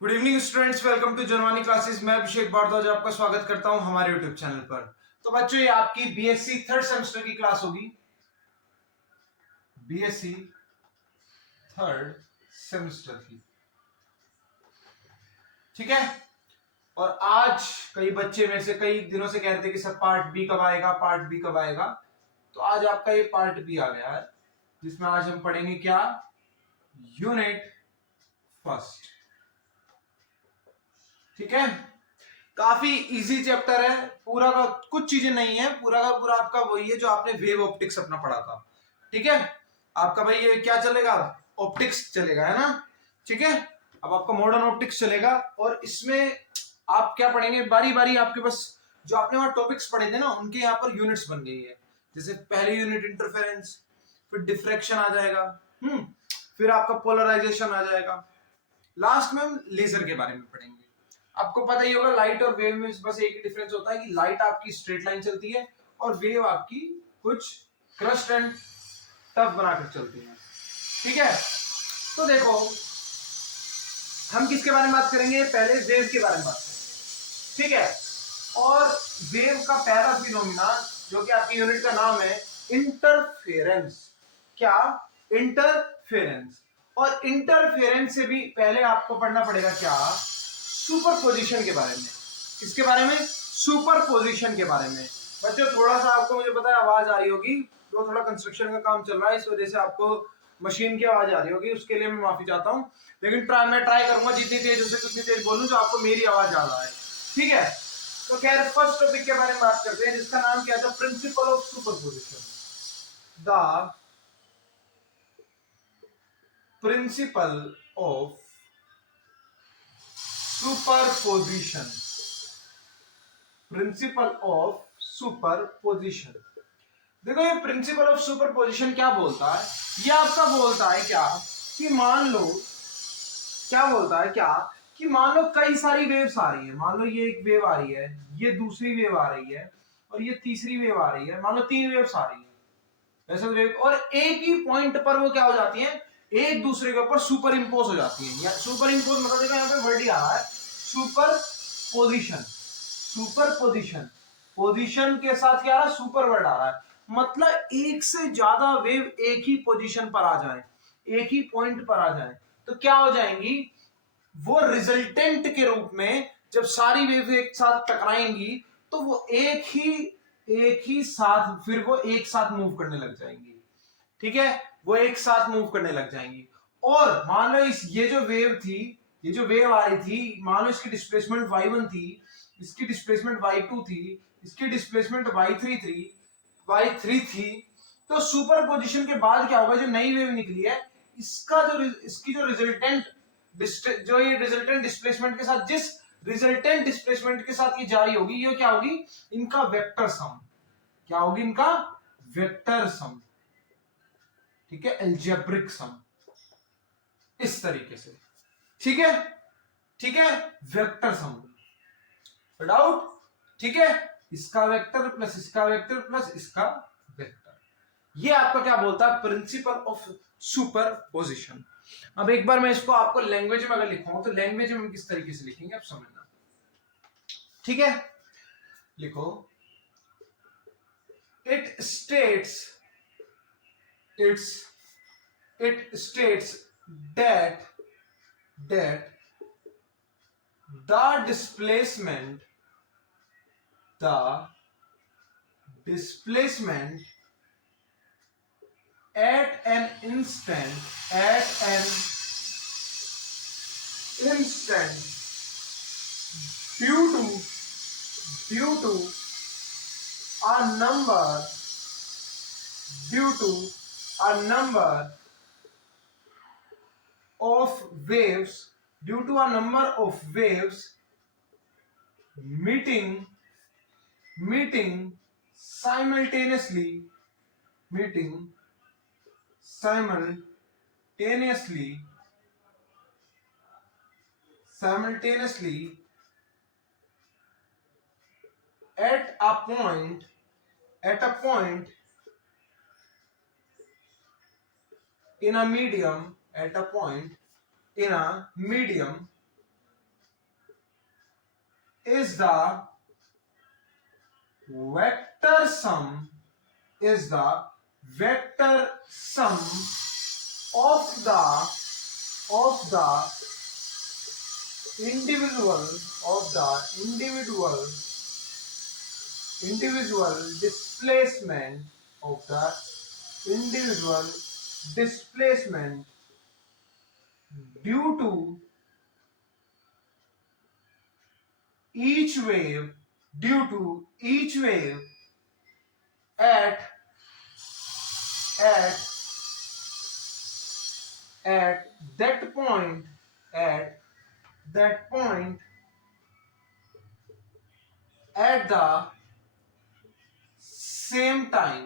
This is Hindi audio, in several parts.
Good evening students, welcome to Janwani classes. मैं अभिषेक भारद्वाज आपका स्वागत करता हूं हमारे यूट्यूब चैनल पर। तो बच्चों, ये आपकी बीएससी थर्ड सेमेस्टर की क्लास होगी। बीएससी थर्ड सेमेस्टर की, ठीक है। और आज कई बच्चे में से कई दिनों से कह रहे थे कि सर पार्ट बी कब आएगा, पार्ट बी कब आएगा। तो आज आपका ये पार्ट बी आ गया है, जिसमें आज हम पढ़ेंगे क्या, यूनिट फर्स्ट, ठीक है। काफी इजी चैप्टर है, पूरा का कुछ चीजें नहीं है, पूरा का पूरा आपका वही है जो आपने वेव ऑप्टिक्स अपना पढ़ा था, ठीक है। आपका भाई ये क्या चलेगा, ऑप्टिक्स चलेगा, है ना, ठीक है। अब आपका मॉडर्न ऑप्टिक्स चलेगा और इसमें आप क्या पढ़ेंगे, बारी बारी आपके पास जो आपने वहां टॉपिक्स पढ़े थे ना, उनके यहाँ पर यूनिट्स बन गई है। जैसे पहली यूनिट इंटरफेरेंस, फिर डिफ्रैक्शन आ जाएगा, फिर आपका पोलराइजेशन आ जाएगा, लास्ट में हम लेजर के बारे में पढ़ेंगे। आपको पता ही होगा लाइट और वेव में बस एक ही डिफरेंस होता है कि लाइट आपकी स्ट्रेट लाइन चलती है और वेव आपकी कुछ क्रस्ट एंड टफ बनाकर चलती है, ठीक है। तो देखो, हम किसके बारे में बात करेंगे, पहले वेव के बारे में बात करेंगे, ठीक है। और वेव का पहला फिनोमिना जो कि आपकी यूनिट का नाम है इंटरफेरेंस। क्या, इंटरफेरेंस। और इंटरफेरेंस से भी पहले आपको पढ़ना पड़ेगा क्या, सुपरपोजिशन के बारे में। किसके बारे में, सुपरपोजिशन के बारे में। बच्चों थोड़ा सा आपको, मुझे पता है आवाज आ रही होगी, तो थोड़ा कंस्ट्रक्शन का काम चल रहा है, इस वजह से आपको मशीन की आवाज आ रही होगी, उसके लिए मैं माफी चाहता हूँ। लेकिन मैं ट्राई करूंगा जितनी तेज हो सके उतनी तेज बोलूं जो आपको मेरी आवाज आ रहा है, ठीक है। तो खैर फर्स्ट टॉपिक के बारे में बात करते हैं, जिसका नाम क्या था, principle of superposition. The principle of superposition, principle of superposition. देखो ये प्रिंसिपल ऑफ सुपरपोजिशन क्या बोलता है, ये आपका बोलता है क्या कि मान लो, क्या बोलता है क्या कि मान लो कई सारी वेव्स आ रही है, मान लो ये एक वेव आ रही है, ये दूसरी वेव आ रही है और ये तीसरी वेव आ रही है, मान लो तीन वेव्स आ रही है वैसे वेव, और एक ही पॉइंट पर वो क्या हो जाती है, एक दूसरे के ऊपर सुपर इंपोज हो जाती है। या सुपर इंपोज मतलब देखो यहाँ पे वर्ड ही आ रहा है, super position. Super position, position के साथ क्या आ रहा है, सुपर वर्ड आ रहा है, मतलब एक से ज्यादा वेव एक ही पोजीशन पर आ जाए, एक ही पॉइंट पर आ जाए, तो क्या हो जाएंगी, वो रिजल्टेंट के रूप में जब सारी वेव एक साथ टकराएंगी तो वो एक ही साथ, फिर वो एक साथ मूव करने लग जाएंगी, ठीक है। वो एक साथ मूव करने लग जाएंगी। और मान लो इस ये जो वेव थी, ये जो वेव आ रही थी, मान लो इसकी डिस्प्लेसमेंट y1 थी, इसकी डिस्प्लेसमेंट y2 थी, इसकी डिस्प्लेसमेंट y3 थी। तो सुपर पोजिशन के बाद क्या होगा, जो नई वेव निकली है, इसका जो इसकी जो रिजल्टेंट, जो ये रिजल्टेंट डिस्प्लेसमेंट के साथ, जिस रिजल्टेंट डिस्प्लेसमेंट के साथ ये जारी होगी, ये क्या होगी, इनका वेक्टर सम। क्या होगी, इनका वेक्टर सम, ठीक है, एल्जेब्रिक सम, इस तरीके से, ठीक है, ठीक है, वेक्टर सम, डाउट, ठीक है। इसका वेक्टर प्लस इसका वेक्टर प्लस इसका वेक्टर, ये आपका क्या बोलता है, प्रिंसिपल ऑफ सुपरपोजिशन। अब एक बार मैं इसको आपको लैंग्वेज में अगर लिखूंगा तो लैंग्वेज में हम किस तरीके से लिखेंगे आप समझना, ठीक है। लिखो, it states, it's it states that that the displacement, the displacement at an instant, at an instant, due to a number, due to a number of waves, due to a number of waves meeting simultaneously, meeting simultaneously, simultaneously at a point, at a point in a medium, at a point in a medium is the vector sum is the vector sum of the individual displacement of the individual displacement due to each wave at that point at the same time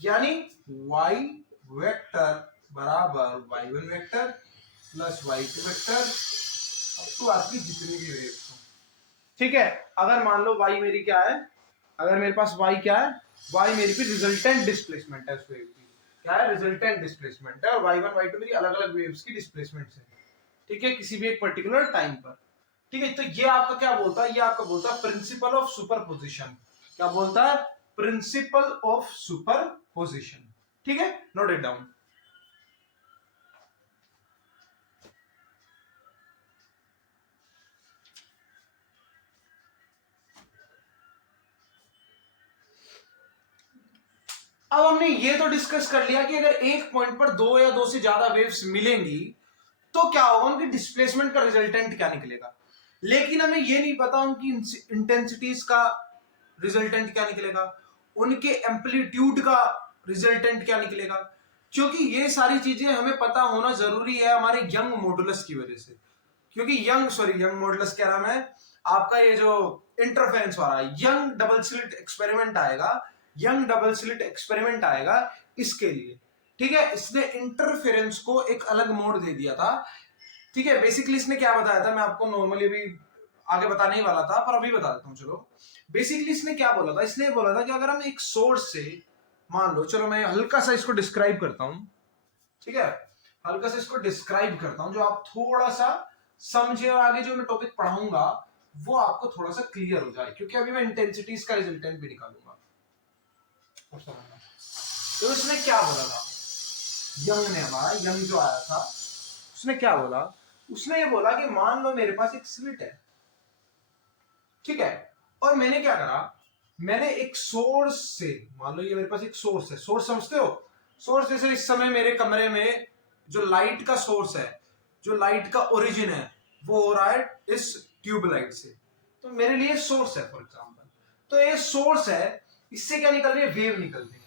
यानी y वेक्टर बराबर y1 vector plus y2 vector अब तो आपकी जितनी भी वेव्स हो। ठीक है, अगर मान लो y मेरी क्या है, अगर मेरे पास y क्या है, y मेरी भी रिजल्टेंट डिस्प्लेसमेंट है उस वेव की, क्या है, रिजल्टेंट डिस्प्लेसमेंट है, और y1 y2 मेरी अलग अलग वेव्स की डिस्प्लेसमेंट है। ठीक है, किसी भी एक पर्टिकुलर टाइम पर। ठीक है, तो ये आपका क्या बोलता है, ये आपका बोलता है प्रिंसिपल ऑफ सुपरपोजिशन। क्या बोलता है? Principle of superposition. ठीक है, नोट इट डाउन। अब हमने ये तो डिस्कस कर लिया कि अगर एक पॉइंट पर दो या दो से ज्यादा वेव्स मिलेंगी तो क्या होगा, उनकी डिस्प्लेसमेंट का रिजल्टेंट क्या निकलेगा। लेकिन हमें ये नहीं पता उनकी इंटेंसिटीज का रिजल्टेंट क्या निकलेगा, उनके एम्पलीट्यूड का रिजल्टेंट क्या निकलेगा, क्योंकि ये सारी चीजें हमें पता होना जरूरी है हमारे यंग मॉडुलस की वजह से। क्योंकि यंग मॉडुलस क्या नाम है आपका, ये जो इंटरफेरेंस वाला यंग डबल स्लिट एक्सपेरिमेंट आएगा इसके लिए। ठीक है, इसने इंटरफेरेंस को एक अलग मोड दे दिया था। ठीक है, बेसिकली इसने क्या बताया था, मैं आपको नॉर्मली भी आगे बताने ही वाला था पर अभी बता देता हूं। चलो, बेसिकली इसने क्या बोला था, इसने बोला था कि अगर हम एक सोर्स से, मान लो, चलो मैं हल्का सा इसको डिस्क्राइब करता हूं। ठीक है, हल्का सा इसको डिस्क्राइब करता हूं जो आप थोड़ा सा समझे और आगे जो मैं टॉपिक पढ़ाऊंगा वो आपको थोड़ा सा क्लियर हो जाए, क्योंकि अभी मैं इंटेंसिटीज का रिजल्टेंट भी निकालूंगा। तो इसने क्या बोला था, यंग जो आया था उसने क्या बोला, उसने ये बोला कि मान लो मेरे पास एक स्लिट है। ठीक है, और मैंने क्या करा, मैंने एक सोर्स से, मान लो ये मेरे पास एक सोर्स है, सोर्स समझते हो, सोर्स जैसे इस समय मेरे कमरे में जो लाइट का सोर्स है, जो लाइट का ओरिजिन है वो हो रहा है इस ट्यूबलाइट से, तो मेरे लिए सोर्स है फॉर एग्जांपल। तो ये सोर्स है, इससे क्या निकल रही है, वेव निकल रही है।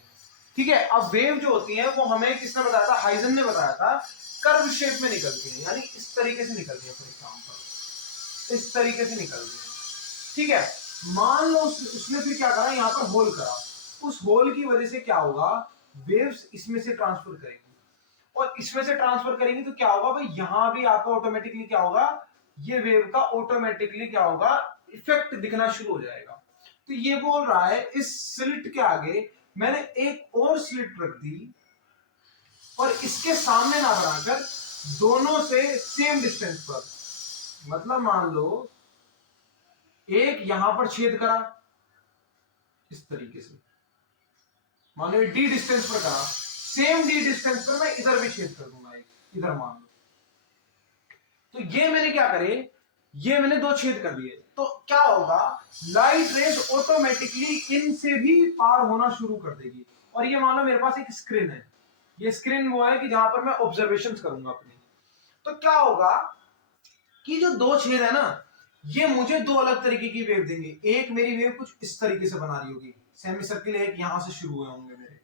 ठीक है, अब वेव जो होती है वो हमें किसने बताया था, हाइजन ने बताया था, कर्व शेप में निकलती है, यानी इस तरीके से निकलती है फॉर एग्जांपल, इस तरीके से निकल रही है। ठीक है, मान लो उसने फिर क्या करा, यहाँ पर होल करा, उस होल की वजह से क्या होगा, वेव्स इसमें से ट्रांसफर करेंगी, और इसमें से ट्रांसफर करेंगी तो क्या होगा भाई, यहां भी आपका ऑटोमेटिकली क्या होगा, ये वेव का ऑटोमेटिकली क्या होगा, इफेक्ट दिखना शुरू हो जाएगा। तो ये बोल रहा है इस स्लिट के आगे मैंने एक और स्लिट रख दी और इसके सामने ना बनाकर दोनों से सेम डिस्टेंस पर, मतलब मान लो एक यहां पर छेद करा इस तरीके से, मान लो डी डिस्टेंस पर करा, सेम डी डिस्टेंस पर मैं इधर भी छेद कर दूंगा एक, इधर मान लो। तो ये मैंने क्या करे, ये मैंने दो छेद कर दिए, तो क्या होगा, लाइट रेस ऑटोमेटिकली इनसे भी पार होना शुरू कर देगी। और ये मान लो मेरे पास एक स्क्रीन है, ये स्क्रीन वो है कि जहां पर मैं ऑब्जर्वेशन करूंगा अपने, तो क्या होगा कि जो दो छेद है ना, ये मुझे दो अलग तरीके की वेव देंगे। एक मेरी वेव कुछ इस तरीके से बना रही होगी, सेमी सर्किल एक यहां से शुरू हुए होंगे मेरे,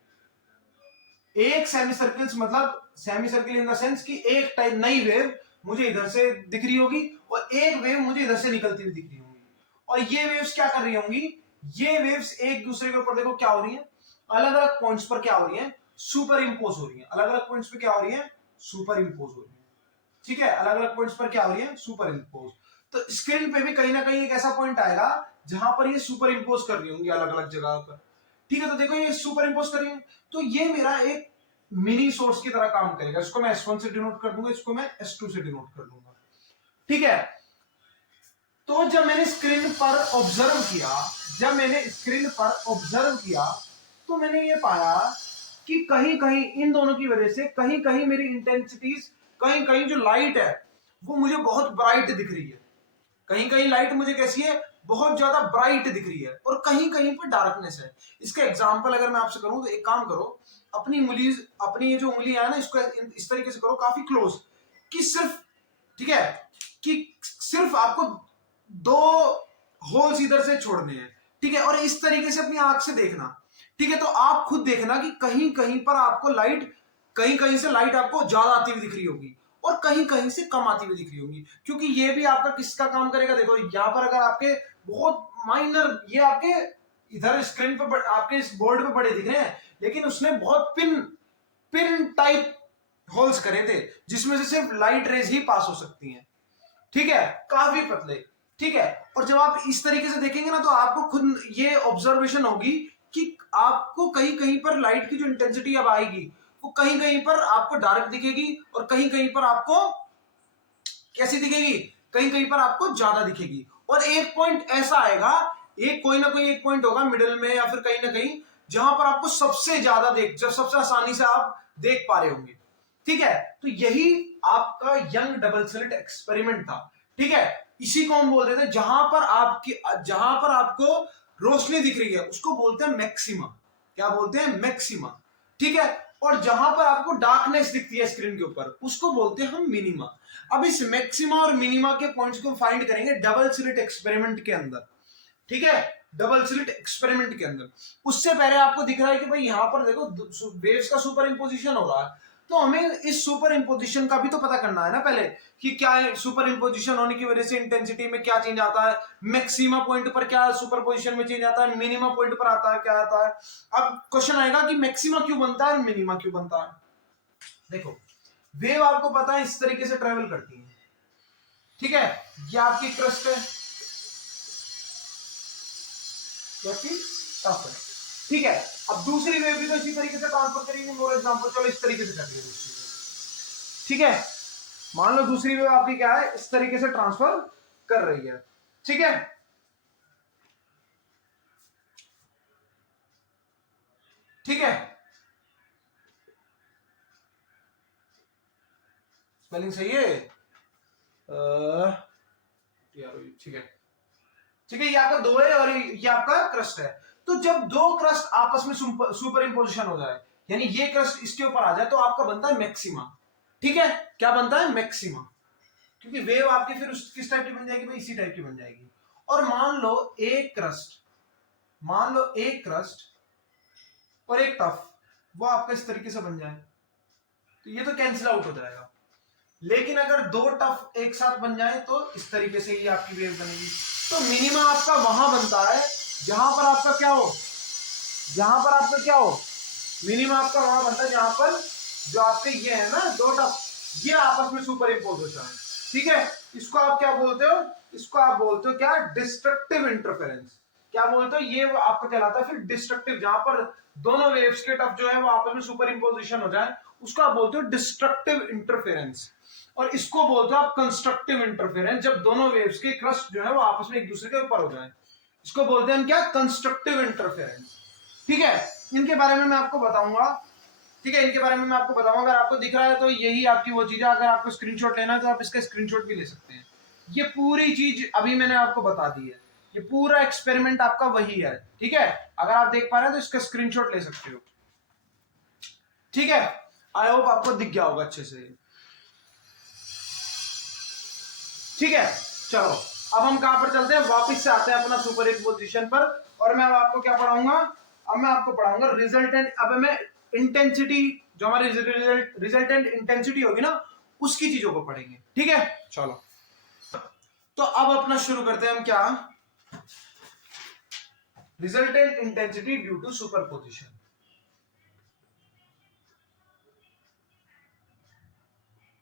एक सेमी सर्किल्स, मतलब semi circle in the sense कि एक टाइप नई वेव मुझे इधर से दिख रही होगी और एक वेव मुझे इधर से निकलती हुई दिख रही होगी, और ये वेव्स क्या कर रही होंगी, ये वेव्स एक दूसरे के ऊपर देखो क्या हो रही है, अलग अलग पॉइंट्स पर क्या हो रही है, सुपर इंपोज हो रही है, अलग अलग पॉइंट्स पर क्या हो रही है, सुपर इंपोज हो रही है। ठीक है, अलग अलग पॉइंट्स पर क्या हो रही है, सुपर इंपोज। तो स्क्रीन पे भी कहीं ना कहीं एक ऐसा पॉइंट आएगा जहां पर ये सुपर इंपोज कर रही होंगी अलग अलग जगह पर। ठीक है, तो देखो ये सुपर इंपोज कर रही है, तो ये मेरा एक मिनी सोर्स की तरह काम करेगा। इसको मैं S1 से डिनोट कर दूंगा, इसको मैं S2 से डिनोट कर दूंगा। ठीक है, तो जब मैंने स्क्रीन पर ऑब्जर्व किया, जब मैंने स्क्रीन पर ऑब्जर्व किया तो मैंने ये पाया कि कहीं कहीं इन दोनों की वजह से कहीं कहीं मेरी इंटेंसिटीज, कहीं कहीं जो लाइट है वो मुझे बहुत ब्राइट दिख रही है, कहीं कहीं लाइट मुझे कैसी है, बहुत ज्यादा ब्राइट दिख रही है, और कहीं कहीं पर डार्कनेस है। इसका एग्जांपल अगर मैं आपसे करूं तो एक काम करो, अपनी उंगली, अपनी ये जो उंगलियां है ना, इसको इस तरीके से करो काफी क्लोज, कि सिर्फ, ठीक है, कि सिर्फ आपको दो होल्स इधर से छोड़ने हैं, ठीक है, और इस तरीके से अपनी आंख से देखना, ठीक है, तो आप खुद देखना कि कहीं कहीं पर आपको लाइट, कहीं कहीं से लाइट आपको ज्यादा आती हुई दिख रही होगी और कहीं कहीं से कम आती हुई दिख रही होगी, क्योंकि ये भी आपका किसका काम करेगा। देखो यहां पर अगर आपके बहुत माइनर, ये आपके इधर स्क्रीन पर आपके इस बोर्ड पे बड़े दिख रहे हैं, लेकिन उसने बहुत पिन पिन टाइप होल्स करे थे जिसमें से सिर्फ लाइट रेज ही पास हो सकती हैं, ठीक है, काफी पतले, ठीक है। और जब आप इस तरीके से देखेंगे ना तो आपको खुद ये ऑब्जर्वेशन होगी कि आपको कहीं कहीं पर लाइट की जो इंटेंसिटी अब आएगी वो कहीं कहीं पर आपको डार्क दिखेगी और कहीं कहीं पर आपको कैसी दिखेगी, कहीं कहीं पर आपको ज्यादा दिखेगी, और एक पॉइंट ऐसा आएगा, एक कोई ना कोई एक पॉइंट होगा मिडिल में या फिर कहीं ना कहीं जहां पर आपको सबसे ज्यादा देख, जब सबसे आसानी से आप देख पा रहे होंगे, ठीक है। तो यही आपका यंग डबल स्लिट एक्सपेरिमेंट था, ठीक है। इसी को हम बोल रहे थे, जहां पर आपको रोशनी दिख रही है उसको बोलते हैं मैक्सिमा, क्या बोलते हैं, मैक्सिमा, ठीक है। और जहां पर आपको डार्कनेस दिखती है स्क्रीन के ऊपर उसको बोलते हैं हम मिनिमा। अब इस मैक्सिमा और मिनिमा के पॉइंट्स को फाइंड करेंगे डबल स्लिट एक्सपेरिमेंट के अंदर, ठीक है, डबल स्लिट एक्सपेरिमेंट के अंदर। उससे पहले आपको दिख रहा है कि भाई यहां पर देखो वेव्स का सुपर इंपोजिशन हो रहा है, तो हमें इस सुपर इंपोजिशन का भी तो पता करना है ना पहले, कि क्या है सुपर इंपोजिशन होने की वजह से इंटेंसिटी में क्या चेंज आता है, मैक्सिमा पॉइंट पर क्या सुपर पोजिशन में चेंज आता है, मिनिमा पॉइंट पर आता है क्या आता है। अब क्वेश्चन आएगा कि मैक्सिमा क्यों बनता है और मिनिमा क्यों बनता है। देखो वेव आपको पता है इस तरीके से ट्रेवल करती है, ठीक है, ये आपकी क्रस्ट है, टफ है, ठीक है। अब दूसरी वेव भी तो इसी तरीके से ट्रांसफर करेंगे, फॉर एग्जांपल चलो इस तरीके से कर दूसरी वेव, ठीक है, मान लो दूसरी वेव आपकी क्या है, इस तरीके से ट्रांसफर कर रही है, ठीक है, ठीक है, स्पेलिंग सही है, ठीक है, ठीक है, ये आपका दो है और ये आपका क्रस्ट है। तो जब दो क्रस्ट आपस में सुपर इंपोजिशन हो जाए, यानी ये क्रस्ट इसके ऊपर आ जाए, तो आपका बनता है मैक्सिमा, ठीक है, क्या बनता है, मैक्सिमा, क्योंकि वेव आपकी फिर किस टाइप की बन जाएगी भाई, इसी टाइप की बन जाएगी। और मान लो एक क्रस्ट, मान लो एक क्रस्ट और एक टफ, वो आपका इस तरीके से बन जाए, तो ये तो कैंसिल आउट हो जाएगा। लेकिन अगर दो टफ एक साथ बन जाए तो इस तरीके से ही आपकी वेव बनेगी। तो मिनिमा आपका वहां बनता है जहां पर आपका क्या हो, जहां पर आपका क्या हो, मिनिमा आपका वहां बनता है जहां पर जो आपके ये है ना दो टफ, ये आपस में सुपर इंपोज हो जाए, ठीक है। इसको आप क्या बोलते हो, इसको आप बोलते हो क्या, डिस्ट्रक्टिव इंटरफेरेंस, क्या बोलते हो, ये आपका कहलाता है फिर डिस्ट्रक्टिव, जहां पर दोनों वेव्स के टफ जो है वो आपस में सुपर इंपोजिशन हो जाए, उसको आप बोलते हो डिस्ट्रक्टिव इंटरफेरेंस। और इसको बोलते हो आप कंस्ट्रक्टिव इंटरफेरेंस, जब दोनों वेव्स के क्रस्ट जो है वो आपस में एक दूसरे के ऊपर हो जाए, इसको बोलते हैं हम क्या, कंस्ट्रक्टिव इंटरफेरेंस, ठीक है। इनके बारे में मैं आपको बताऊंगा, ठीक है, इनके बारे में मैं आपको बताऊंगा। अगर आपको दिख रहा है तो यही आपकी वो चीज है, अगर आपको स्क्रीनशॉट लेना है तो आप इसका स्क्रीनशॉट भी ले सकते हैं। ये पूरी चीज अभी मैंने आपको बता दी है, ये पूरा एक्सपेरिमेंट आपका वही है, ठीक है। अगर आप देख पा रहे हैं तो इसका स्क्रीनशॉट ले सकते हो, ठीक है। आई होप आपको दिख गया होगा अच्छे से, ठीक है। चलो अब हम कहां पर चलते हैं, वापस से आते हैं अपना सुपर इंपोजिशन पर, और मैं अब आपको क्या पढ़ाऊंगा, अब मैं आपको पढ़ाऊंगा रिजल्टेंट, अब मैं इंटेंसिटी, जो हमारी रिजल्टेंट इंटेंसिटी होगी ना उसकी चीजों को पढ़ेंगे, ठीक है। चलो तो अब अपना शुरू करते हैं हम क्या, resultant intensity due to superposition.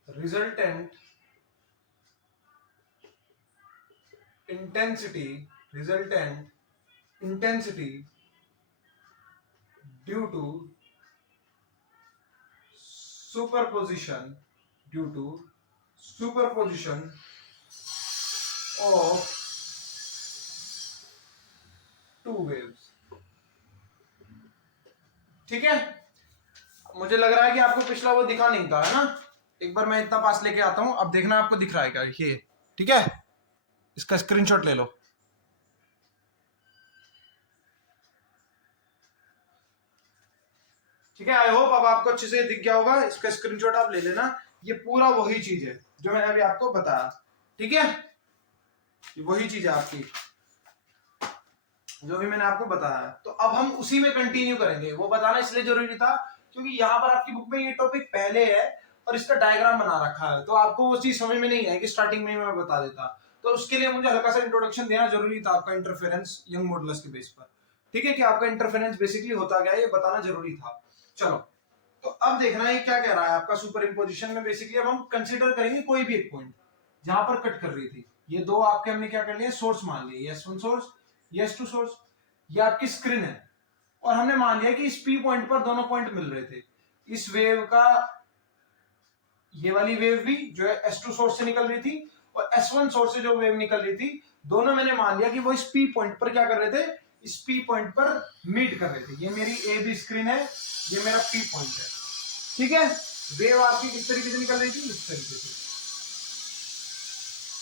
Resultant intensity, resultant intensity due to superposition due to superposition of two waves। ठीक है, मुझे लग रहा है कि आपको पिछला वो दिखा नहीं था, है ना। एक बार मैं इतना पास लेके आता हूं, अब देखना आपको दिख रहा है क्या ये। ठीक है, इसका स्क्रीनशॉट ले लो। ठीक है, आई होप अब आपको अच्छे से दिख गया होगा। इसका स्क्रीनशॉट आप ले लेना। ये पूरा वही चीज है जो मैंने अभी आपको बताया। ठीक है, वही चीज है आपकी जो भी मैंने आपको बताया। तो अब हम उसी में कंटिन्यू करेंगे। वो बताना इसलिए जरूरी था क्योंकि यहाँ पर आपकी बुक में ये टॉपिक पहले है और इसका डायग्राम बना रखा है, तो आपको वो चीज समझ में नहीं आएगी। स्टार्टिंग में मैं बता देता, तो उसके लिए मुझे हल्का सा इंट्रोडक्शन देना जरूरी था आपका इंटरफेरेंस यंग मॉडुलस के बेस पर। ठीक है, कि आपका इंटरफेरेंस बेसिकली होता क्या है ये बताना जरूरी था। चलो, तो अब देखना है क्या कह रहा है आपका सुपर इम्पोजिशन में। बेसिकली अब हम कंसीडर करेंगे कोई भी एक पॉइंट जहां पर कट कर रही थी। ये दो आपके हमने क्या कर लिया, सोर्स मान लिए, S1 सोर्स, S2 सोर्स। ये आपकी स्क्रीन है और हमने मान लिया कि इस P पॉइंट पर दोनों पॉइंट मिल रहे थे। इस वेव का, ये वाली वेव भी जो है S2 सोर्स से निकल रही थी और S1 सोर्स से जो वेव निकल रही थी, दोनों मैंने मान लिया कि वो इस P पॉइंट पर क्या कर रहे थे, इस P पॉइंट पर मीट कर रहे थे। ये मेरी A B स्क्रीन है, ये मेरा P पॉइंट है। ठीक है, वेव आपकी किस तरीके से निकल रही थी, इस तरीके से।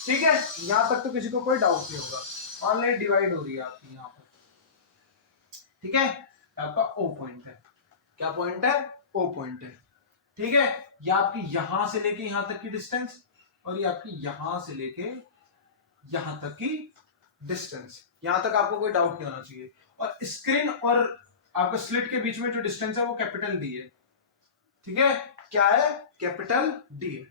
ठीक है, यहां तक तो किसी को कोई डाउट नहीं होगा। ऑनलाइन डिवाइड हो रही है आपकी यहाँ पर। ठीक है, आपका O पॉइंट है। क्या पॉइंट है, O पॉइंट है। ठीक है, ये आपकी यहां से लेके यहां तक की डिस्टेंस और ये आपकी यहां से लेके यहां तक की डिस्टेंस। यहां तक आपको कोई डाउट नहीं होना चाहिए। और स्क्रीन और आपका स्लिट के बीच में जो डिस्टेंस है वो कैपिटल डी है। ठीक है, क्या है, कैपिटल डी है।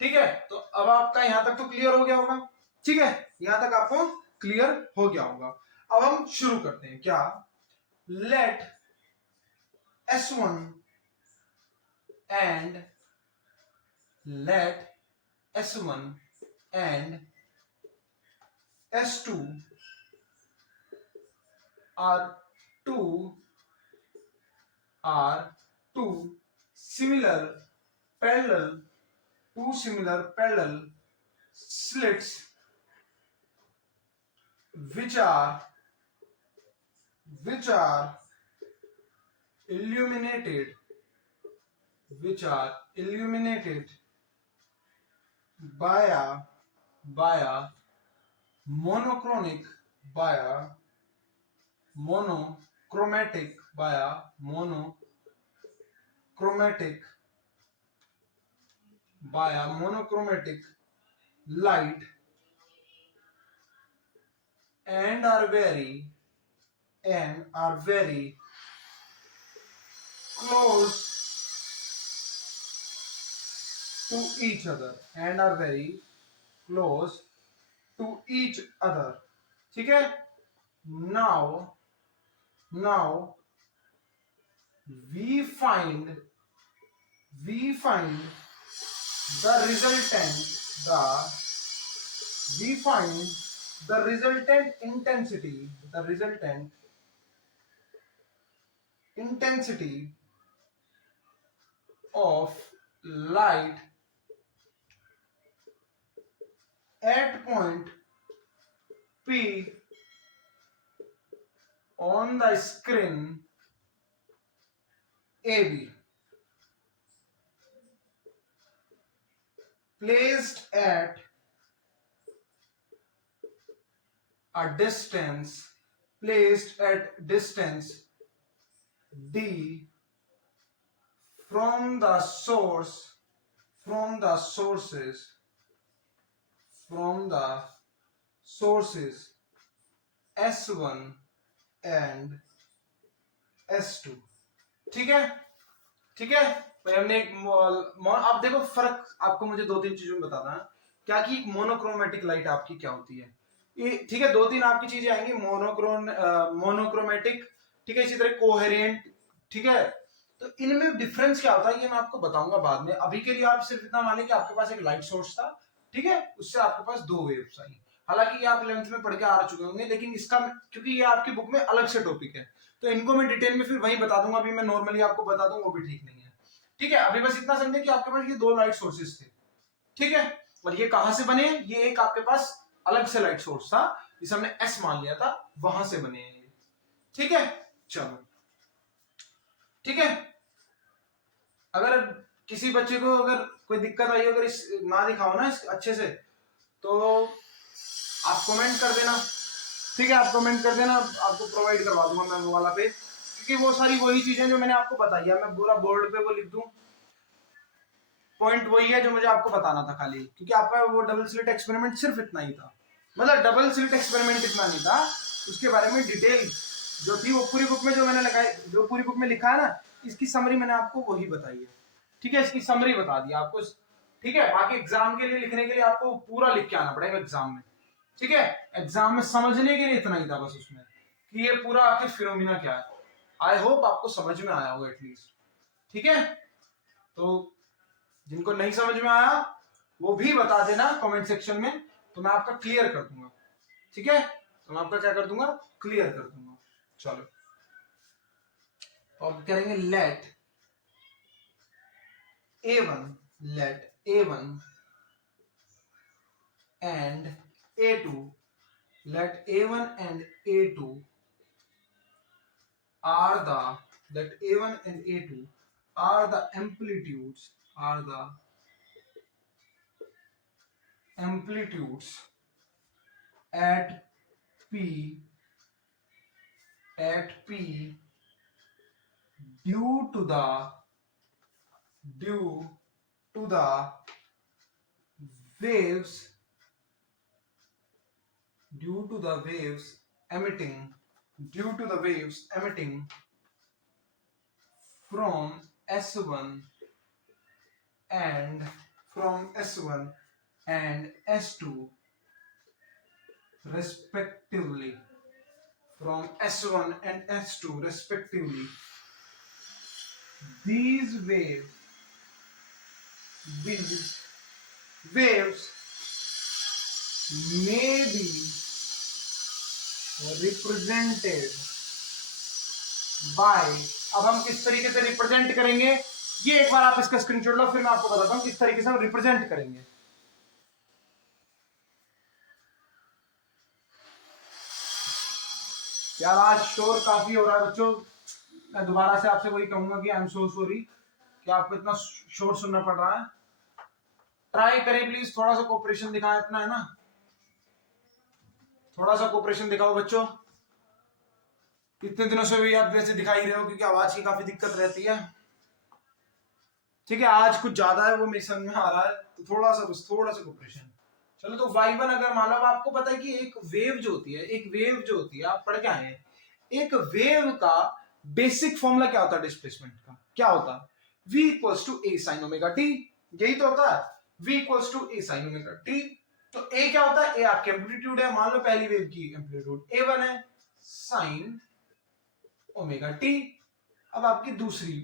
ठीक है, तो अब आपका यहां तक तो क्लियर हो गया होगा। ठीक है, यहां तक आपको क्लियर हो गया होगा। अब हम शुरू करते हैं। क्या, late S1 and let S1 and S2 are two similar parallel slits which are illuminated by a monochromatic light and are very close to each other ठीक है, now we find the resultant intensity of light at point P on the screen AB placed at distance D from the sources S1 and S2। ठीक है, भाई हमने एक आप देखो फर्क आपको मुझे दो तीन चीजों में बताना है। क्या कि मोनोक्रोमेटिक लाइट आपकी क्या होती है ये। ठीक है, दो तीन आपकी चीजें आएंगी, मोनोक्रोमेटिक, ठीक है, इसी तरह कोहेरेंट। ठीक है, तो इनमें डिफरेंस क्या होता है ये मैं आपको बताऊंगा बाद में। अभी के लिए आप सिर्फ इतना मान लें कि आपके पास एक लाइट सोर्स था। ठीक है, उससे आपके पास दो वेव्स आई। हालांकि ये आप 11th में पढ़ के आ चुके होंगे, लेकिन इसका क्योंकि ये आपकी बुक में अलग से टॉपिक है तो इनको मैं डिटेल में फिर वहीं बता दूंगा। अभी मैं नॉर्मली आपको बता दूं वो भी ठीक नहीं है। ठीक है, अभी बस इतना समझे कि आपके पास ये दो लाइट सोर्सेस थे, ठीक है, और ये कहां से बने, ये एक आपके पास अलग से लाइट सोर्स था जिसे हमने एस मान लिया था, वहां से बने हैं, ठीक है। चलो ठीक है, अगर किसी बच्चे को अगर कोई दिक्कत आई, अगर इस ना दिखाओ ना इस अच्छे से, तो आप कमेंट कर देना, ठीक है, आप कमेंट कर देना, आपको प्रोवाइड करवा दूंगा मैं वो वाला पे, क्योंकि वो सारी वही चीजें जो मैंने आपको बताई है, मैं पूरा बोर्ड पे वो लिख दूं, पॉइंट वही है जो मुझे आपको बताना था खाली, क्योंकि आपका वो डबल स्लिट एक्सपेरिमेंट सिर्फ इतना ही था, मतलब डबल स्लिट एक्सपेरिमेंट इतना नहीं था, उसके बारे में डिटेल जो थी वो पूरी बुक में जो मैंने लगाई, जो पूरी बुक में लिखा है ना, इसकी समरी मैंने आपको वही बताई है, ठीक है, इसकी समरी बता दी आपको, ठीक है, बाकी एग्जाम के लिए लिखने के लिए आपको पूरा लिख के आना पड़ेगा एग्जाम में, ठीक है, एग्जाम में समझने के लिए इतना ही था बस उसमें, कि ये पूरा आखिर फिनोमिना क्या है, आई होप आपको समझ में आया हो एटलीस्ट, ठीक है। तो जिनको नहीं समझ में आया वो भी बता देना कमेंट सेक्शन में, तो मैं आपका क्लियर कर दूंगा, ठीक है, तो मैं आपका क्या कर दूंगा, क्लियर कर दूंगा। चलो, तो अब करेंगे late A1 and A2, let A1 and A2 are the amplitudes at P due to the waves emitting from S1 and S2 respectively, these waves may be represented by, अब हम किस तरीके से रिप्रेजेंट करेंगे, ये एक बार आप इसका स्क्रीनशॉट लो, फिर मैं आपको बताता हूं किस तरीके से हम रिप्रेजेंट करेंगे। यार आज शोर काफी हो रहा है बच्चों, मैं दोबारा से आपसे वही कहूंगा कि आई एम सो सॉरी कि आपको इतना शोर सुनना पड़ रहा है, ट्राई करें प्लीज, थोड़ा सा कोऑपरेशन दिखाएं अपना, है ना, थोड़ा सा कोऑपरेशन दिखाओ बच्चों, इतने दिनों से भी आप वैसे दिखाई रहे हो क्योंकि आवाज की काफी दिक्कत रहती है, ठीक है, आज कुछ ज्यादा है वो मेरे समझ में आ रहा है, तो थोड़ा सा कोऑपरेशन। चलो, तो y1 अगर मान लो, आपको पता है कि एक वेव जो होती है आप पढ़ के आए हैं, एक वेव का बेसिक फॉर्मूला क्या होता है डिस्प्लेसमेंट का, क्या होता है, v equals to a sin omega t, यही तो होता है, v equals to a sin omega t, तो a क्या होता है, a आपकी एम्पलीट्यूड है, मान लो पहली वेव की एम्पलीट्यूड a1 है, sin ओमेगा t, अब आपकी दूसरी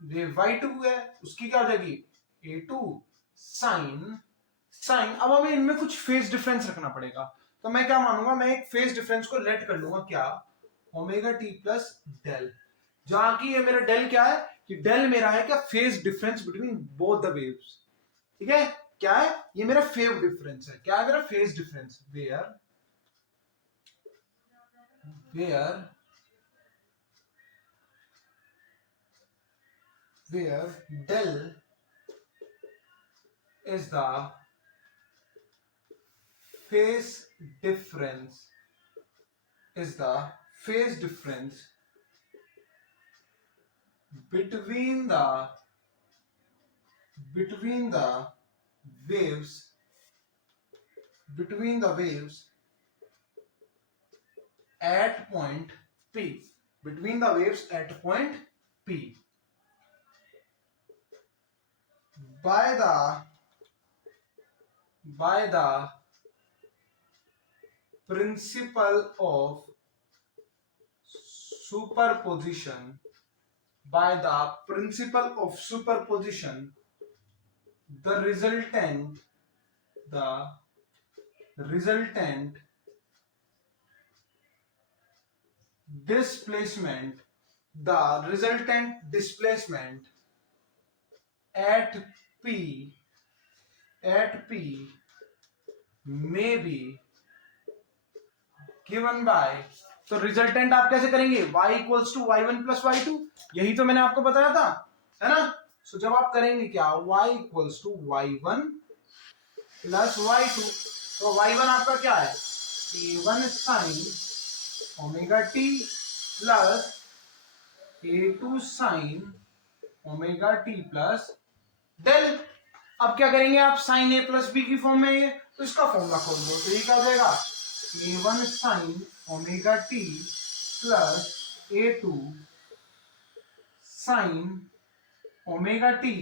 वेव y2 है, उसकी क्या हो जाएगी, a2 sin, अब हमें इनमें कुछ फेज डिफरेंस रखना पड़ेगा, तो मैं क्या मानूंगा, मैं एक फेज डिफरेंस को लेट कर लूंगा, क्या, ओमेगा टी प्लस डेल, जहां की ये मेरा डेल क्या है, कि डेल मेरा है क्या, phase difference between both the waves, ठीक है, क्या है, ये मेरा फेज डिफरेंस है, क्या है मेरा phase difference, where del is the phase difference between the waves at point P, by the principle of superposition, the resultant displacement at P may be given by, तो रिजल्टेंट आप कैसे करेंगे, y equals to y one plus y two, यही तो मैंने आपको बताया था, है ना। सो जब आप करेंगे क्या, y equals to y one plus y two, तो वाई वन आपका क्या है, a1 sine omega t plus a2 sine omega t plus del. अब क्या करेंगे आप, साइन ए प्लस बी की फॉर्म में है, तो इसका फॉर्मूला खोल दो, तो ये क्या हो जाएगा, a1 sine omega t plus a2 sine omega t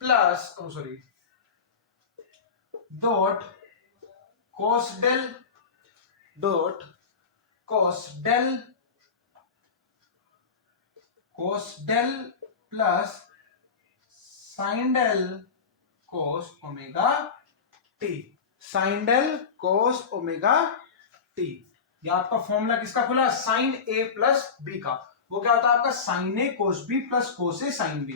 plus sorry dot cos del, dot cos del plus sine del cos omega t, sine del cos omega t. ये आपका फॉर्मूला किसका खुला, साइन ए प्लस बी का, वो क्या होता है आपका साइन ए कोस बी प्लस कोसे साइन बी,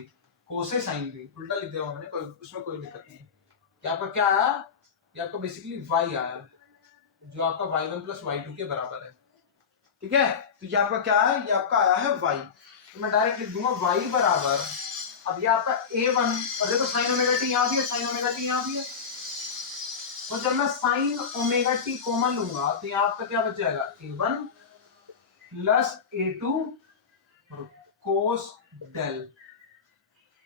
कोसे साइन बी, उल्टा लिख दिया मैंने, कोई उसमें कोई दिक्कत नहीं है। ये आपका क्या आया, ये आपका बेसिकली y आया, जो आपका y1 प्लस y2 के बराबर है, ठीक है। तो ये आपका क्या है, ये आपका आया है y, तो मैं डायरेक्ट लिख दूंगा y बराबर, अब ये आपका a1, और देखो साइन ओमेगा टी यहाँ भी है, साइन ओमेगा टी यहाँ भी है, तो जब मैं साइन ओमेगा टी कॉमन लूंगा तो यहाँ आपका क्या बच जाएगा, a1 plus a2 cos del,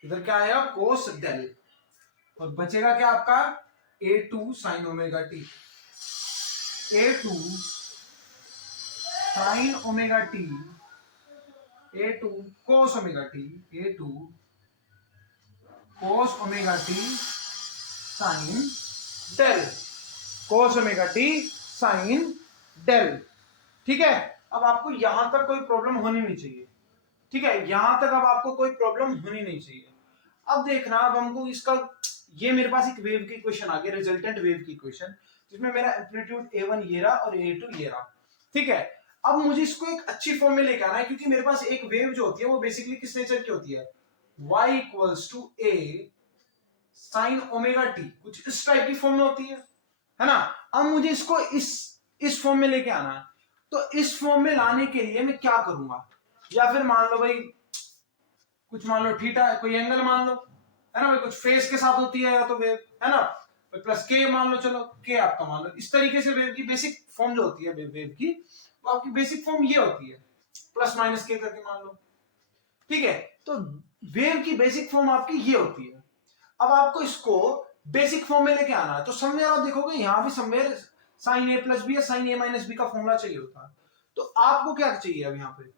इधर क्या आएगा कोस डेल, और बचेगा क्या आपका a2 sine omega t, a2 sine omega t, a2 cos omega t, a2 cos omega t sine del, cos omega t sine del, ठीक है। अब आपको यहां तक कोई प्रॉब्लम होनी नहीं चाहिए, ठीक है, यहां तक अब आपको कोई प्रॉब्लम होनी नहीं चाहिए। अब देखना, अब हमको इसका, ये मेरे पास एक वेव की इक्वेशन आ गई, रिजल्टेंट वेव की इक्वेशन, जिसमें मेरा एम्पलीट्यूड a1 ये रहा और a2 ये रहा, ठीक है। अब मुझे इसको एक अच्छी फॉर्म में लेके आना है, क्योंकि मेरे पास एक वेव जो होती है वो बेसिकली किस नेचर की होती है, y equals to a sine omega t, कुछ इस टाइप की फॉर्म में होती है ना। अब मुझे इसको इस फॉर्म में लेके आना है, तो इस फॉर्म में लाने के लिए मैं क्या करूंगा, या फिर मान लो भाई कुछ मान लो थीटा है, कोई एंगल मान लो, है ना भाई, कुछ फेस के साथ होती है या तो वेव, है ना, प्लस के मान लो, चलो के आपका मान लो, इस तरीके से वेव की बेसिक फॉर्म जो होती है वेव की, वो आपकी बेसिक फॉर्म ये होती है, प्लस माइनस के करके मान लो, ठीक है। तो वेव की बेसिक फॉर्म आपकी ये होती है। अब आपको इसको बेसिक फॉर्म में लेके आना है, तो समवेयर आप देखोगे यहां भी somewhere sign A plus B या साइन ए माइनस बी का फॉर्मूला चाहिए होता है, तो आपको क्या चाहिए, अब यहाँ पे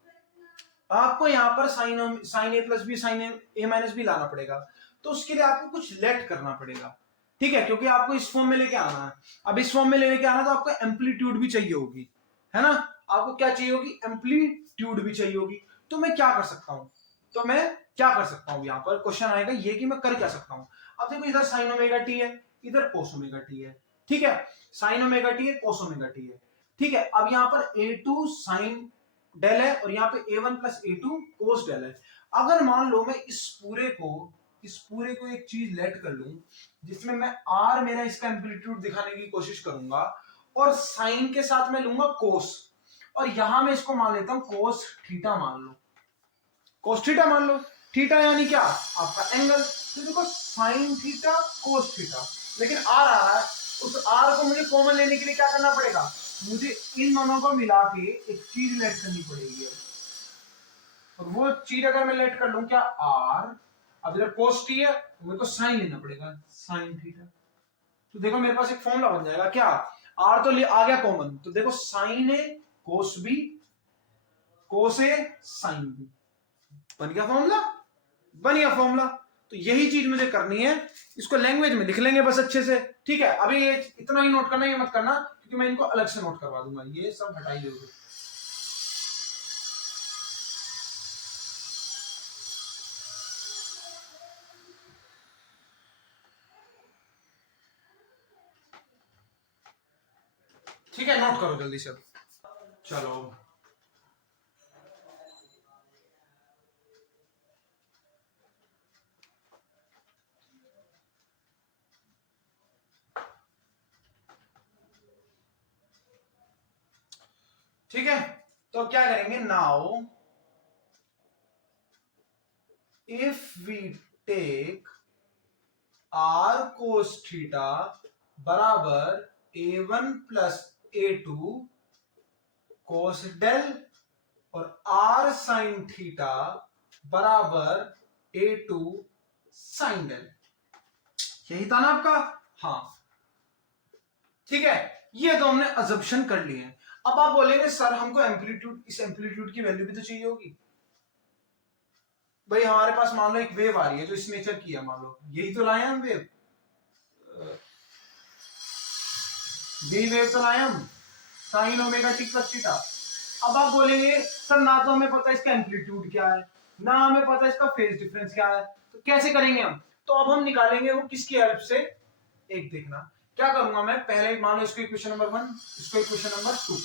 आपको यहाँ पर sign A plus B sign A minus B लाना पड़ेगा, तो उसके लिए आपको कुछ लेट करना पड़ेगा, ठीक है, क्योंकि आपको इस फॉर्म में लेके आना है। अब इस फॉर्म में लेके आना तो आपको एम्पलीट्यूड भी चाहिए होगी, है ना, आपको क्या चाहिए होगी, एम्पलीट्यूड भी चाहिए होगी। तो मैं क्या कर सकता हूं, तो मैं क्या कर सकता हूं, यहाँ पर क्वेश्चन आएगा ये कि मैं कर क्या सकता हूं। अब देखो इधर साइन ओमेगा टी है, इधर कोस ओमेगा टी है, ठीक है, साइन ओमेगा टी है, कोस ओमेगा टी है, ठीक है। अब यहाँ पर a2 साइन डेल है और यहाँ पे a1 plus a2 cos del है। अगर मान लो मैं इस पूरे को एक चीज लेट कर लूं, जिसमें मैं r मेरा इसका एम्पलीट्यूड दिखाने की कोशिश करूंगा, और साइन के साथ मैं लूंगा कोस, और यहां मैं इसको मान लेता हूं कोस थीटा मान लो, कोस थीटा मान लो, थीटा यानी क्या आपका एंगल, तो देखो साइन थीटा कोस थीटा, लेकिन आर आ रहा है, उस आर को मुझे कॉमन लेने के लिए क्या करना पड़ेगा, मुझे इन दोनों को मिला के एक चीज लेट करनी पड़ेगी, और वो चीज अगर मैं लेट कर लूं क्या आर, अब इधर कोस टी है तो मेरे को साइन लेना पड़ेगा साइन थीटा, तो देखो मेरे पास एक फॉर्मूला बन जाएगा क्या, आर तो आ गया कॉमन, तो देखो साइन ए कोस बी कोस ए साइन बी, बन गया फॉर्मूला, बन गया फॉर्मूला। तो यही चीज मुझे करनी है, इसको लैंग्वेज में लिख लेंगे बस अच्छे से, ठीक है। अभी ये इतना ही नोट करना, ये मत करना, क्योंकि मैं इनको अलग से नोट करवा दूंगा, ये सब हटाइए उधर। ठीक है, नोट करो जल्दी से, चलो ठीक है, तो क्या करेंगे now if we take R cos theta बराबर a1 plus a2 cos del और आर साइन थीटा बराबर a2 साइन डेल, यही था ना आपका। हाँ ठीक है, ये तो हमने अजम्पशन कर लिए हैं। अब आप बोलेंगे सर हमको एम्पलीट्यूड, इस एम्पलीट्यूड की वैल्यू भी तो चाहिए होगी। भाई हमारे पास मान लो एक वेव आ रही है जो इस नेचर की है, मान लो यही तो लाए हम वेव, यही वेव तो लाए हम sign omega t plus theta. अब आप बोलेंगे सर ना तो हमें पता इसका एम्पलीट्यूड क्या है, ना हमें पता इसका फेज डिफरेंस क्या है, तो कैसे करेंगे हम? तो अब हम निकालेंगे वो किसकी हेल्प से, एक देखना क्या करूंगा मैं, पहले मान लो इसको इक्वेशन नंबर 1, इसको इक्वेशन नंबर 2,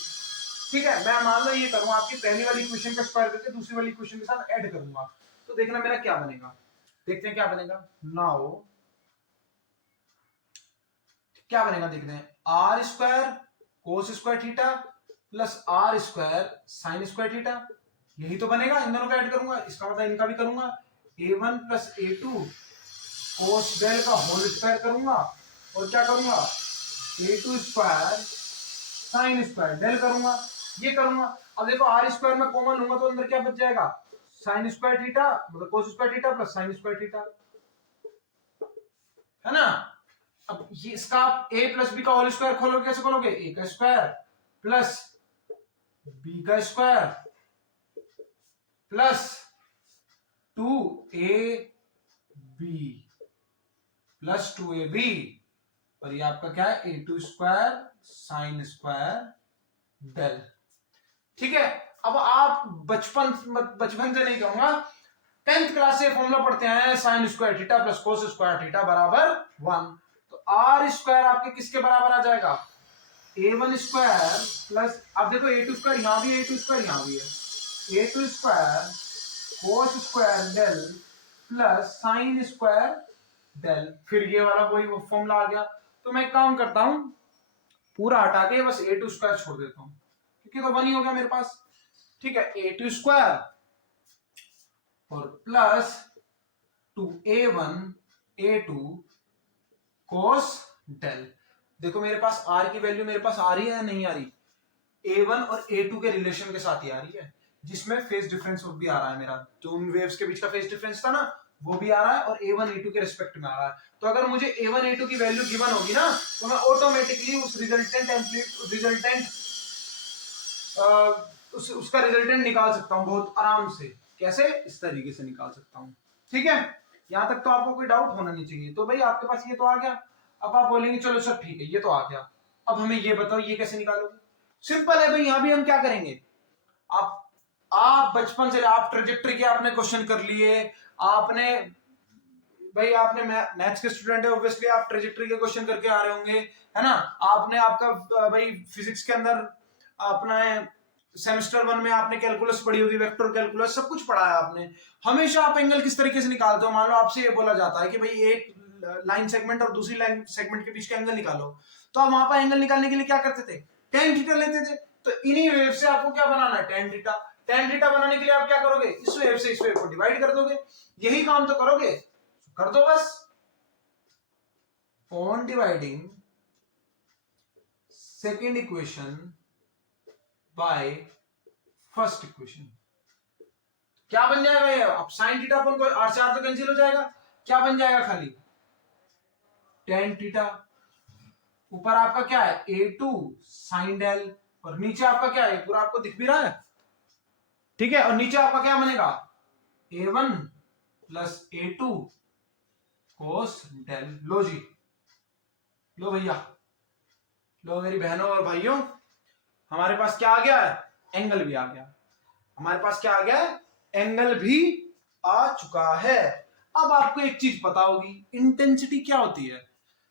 ठीक है। मैं मान लो ये करूंगा आपकी पहली वाली इक्वेशन का स्क्वायर करके दूसरी वाली इक्वेशन के साथ ऐड करूंगा, तो देखना मेरा क्या बनेगा। देखते हैं क्या बनेगा। नाउ क्या बनेगा देखते हैं, R square cos square theta plus R square sine square theta, यही तो बनेगा। इन दोनों का ऐड करूंगा, इसका मतलब इनका भी करूंगा। a1 plus a2 cos del का होल स्क्वायर करूंगा और क्या करूंगा a2 square sine square del करूंगा, ये करूंगा। अब देखो आर स्क्वायर में कॉमन लूंगा तो अंदर क्या बच जाएगा, साइन स्क्वायर थीटा मतलब कोस square theta plus sine square theta, है ना। अब ये इसका आप a प्लस बी का होल स्क्वायर खोलोगे, कैसे खोलोगे, a का स्क्वायर प्लस b का square plus 2ab plus 2ab, और ये आपका क्या है a2 square sine square del, ठीक है। अब आप बचपन से नहीं कहूंगा, 10th क्लास से फॉर्मूला पढ़ते हैं, sign square theta plus cos square theta बराबर 1, तो आर स्क्वायर आपके किसके बराबर आ जाएगा, a1 स्क्वायर प्लस, अब देखो a2 स्क्वायर यहां भी है, a2 स्क्वायर यहां भी है, a2 square cos square del plus sine square del, फिर ये वाला वही फॉर्मूला आ गया। तो मैं काम करता हूं, पूरा हटा के बस a2 स्क्वायर छोड़ देता हूं, क्योंकि तो 1 ही हो गया मेरे पास, ठीक है। a2 स्क्वायर और plus 2a1 a2 cos del, देखो मेरे पास r की वैल्यू मेरे पास आ रही है या नहीं आ रही, a1 और a2 के रिलेशन के साथ ही आ रही है, जिसमें फेज डिफरेंस भी आ रहा है मेरा, जो उन वेव्स के बीच का फेज डिफरेंस था ना वो भी आ रहा है और a1 a2 के रिस्पेक्ट में आ रहा है। तो अगर मुझे a1 a2 की वैल्यू गिवन होगी ना, तो मैं ऑटोमेटिकली उस उसका रिजल्टेंट निकाल सकता हूं बहुत आराम से। कैसे, इस तरीके से निकाल सकता हूं, ठीक है। यहां तक तो आपको कोई डाउट होना नहीं चाहिए। तो भाई आपके पास ये तो आ गया, अब आप बोलेंगे चलो सर ठीक है ये तो आ गया, अब हमें ये बताओ ये कैसे निकालोगे। सिंपल है भाई, यहां भी हम क्या करेंगे, आप बचपन से आप ट्रेजेक्टरी के आपने क्वेश्चन कर लिए, आपने भाई आपने मैथ्स के स्टूडेंट है ऑब्वियसली आप ट्रेजेक्टरी के क्वेश्चन करके आ रहे होंगे, है ना। आपने आपका भाई फिजिक्स के अंदर अपना सेमेस्टर 1 में आपने कैलकुलस पढ़ी होगी, वेक्टर कैलकुलस सब कुछ पढ़ा है आपने। हमेशा आप एंगल किस तरीके से निकालते हो, मान लो आपसे ये बोला जाता है कि भाई एक लाइन सेगमेंट और दूसरी लाइन सेगमेंट के बीच का एंगल निकालो, तो आप वहां पर एंगल निकालने के लिए क्या करते थे, टेन थीटा लेते थे। तो इन्हीं वेव से आपको क्या बनाना है, टेन थीटा। टेन थीटा बनाने के लिए आप क्या करोगे, इस वेव से इस वेव को डिवाइड कर दोगे, यही काम तो करोगे, कर दो बस। On dividing second equation by first equation, क्या बन जाएगा ये, अब साइन थीटा अपन को आर से आर तो कैंसिल हो जाएगा, क्या बन जाएगा खाली टेन थीटा, ऊपर आपका क्या है a2 साइन डेल, और नीचे आपका क्या है, पूरा आपको दिख भी रहा है, ठीक है। और नीचे आपका क्या बनेगा a1 plus a2 cos del. लो जी, लो भैया, लो मेरी बहनों और भाइयों, हमारे पास क्या आ गया है, एंगल भी आ गया, हमारे पास क्या आ गया है, एंगल भी आ चुका है। अब आपको एक चीज पता होगी, इंटेंसिटी क्या होती है।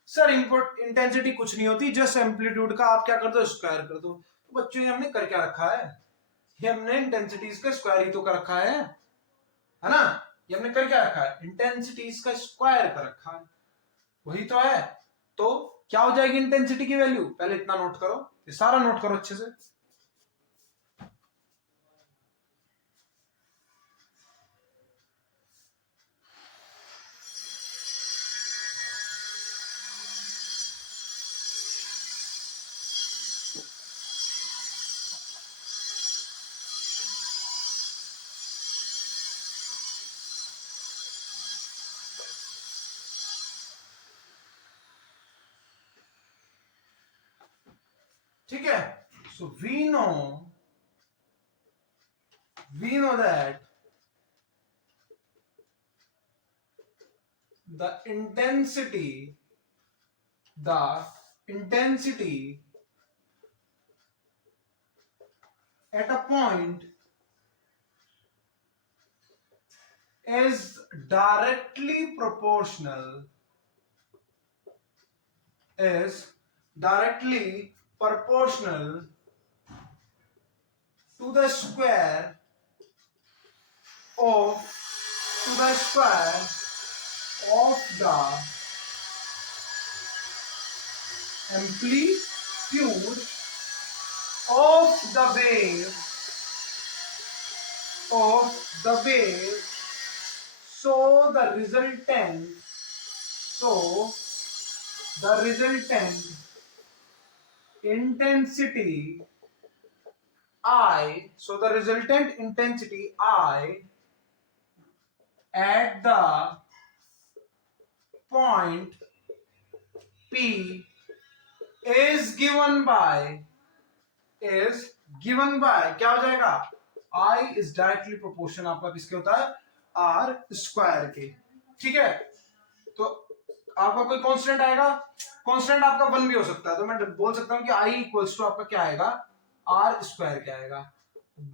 सर इंटेंसिटी कुछ नहीं होती, जस्ट एम्पलीट्यूड का आप क्या कर दो, स्क्वायर कर दो। तो बच्चों ये हमने कर क्या रखा है, ये हमने इंटेंसिटीज का स्क्वायर ही तो कर रखा है ना। ये हमने कर क्या रखा है, इंटेंसिटीज का स्क्वायर कर रखा है, वही तो है। तो क्या हो जाएगी इंटेंसिटी की वैल्यू, पहले इतना नोट करो, ये सारा नोट करो अच्छे से। ठीक है, so we know that the intensity at a point is directly proportional to the square of the amplitude of the wave, so the resultant intensity I at the point P is given by क्या हो जाएगा, I is directly proportional आपका किसके होता है, R स्क्वायर के। ठीक है, तो आपका कोई कांस्टेंट आएगा, कांस्टेंट आपका 1 भी हो सकता है, तो मैं बोल सकता हूं कि I इक्वल्स टू आपका क्या आएगा, R स्क्वायर क्या आएगा।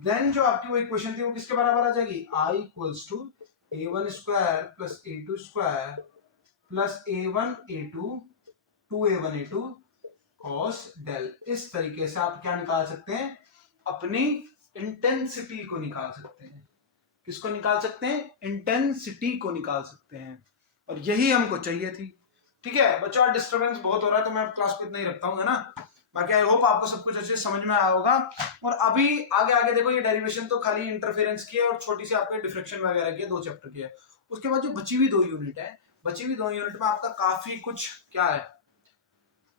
देन जो आपकी वो इक्वेशन थी वो किसके बराबर आ जाएगी, I equals to a1 square plus a2 square plus a1 a2 2a1 a2 cos del। इस तरीके से आप क्या निकाल सकते हैं, अपनी इंटेंसिटी को निकाल सकते हैं। किसको निकाल सकते हैं, इंटेंसिटी को निकाल सकते हैं, और यही हमको चाहिए थी। ठीक है बच्चों, डिस्टर्बेंस बहुत हो रहा है तो मैं क्लास को इतना ही रखता हूँ, है ना। बाकी आई होप आपको सब कुछ अच्छे से समझ में आया होगा। और अभी आगे देखो, ये डेरिवेशन तो खाली इंटरफेरेंस की है और छोटी सी आपके डिफ्रेक्शन वगैरह की है, 2 चैप्टर की है। उसके बाद जो बची हुई 2 यूनिट है, बची हुई 2 यूनिट में आपका काफी कुछ क्या है,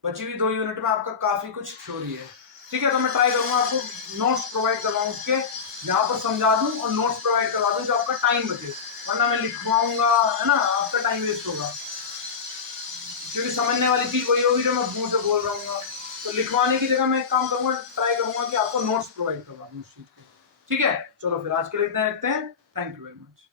बची हुई 2 यूनिट में आपका काफी कुछ थ्योरी है। ठीक है, तो मैं ट्राई करूंगा आपको नोट्स प्रोवाइड करवाऊं, उसके यहाँ पर समझा दूं और नोट्स प्रोवाइड करवा दूं जो आपका टाइम बचे, वरना मैं लिखवाऊंगा, है ना, आपका टाइम वेस्ट होगा। क्योंकि समझने वाली चीज वही होगी जो मैं मुंह से बोल रहा हूँ, तो लिखवाने की जगह मैं एक काम करूंगा, ट्राई करूंगा कि आपको नोट्स प्रोवाइड करवा दूं उस चीज के। ठीक है, चलो फिर आज के लिए इतना रखते हैं। Thank you very much.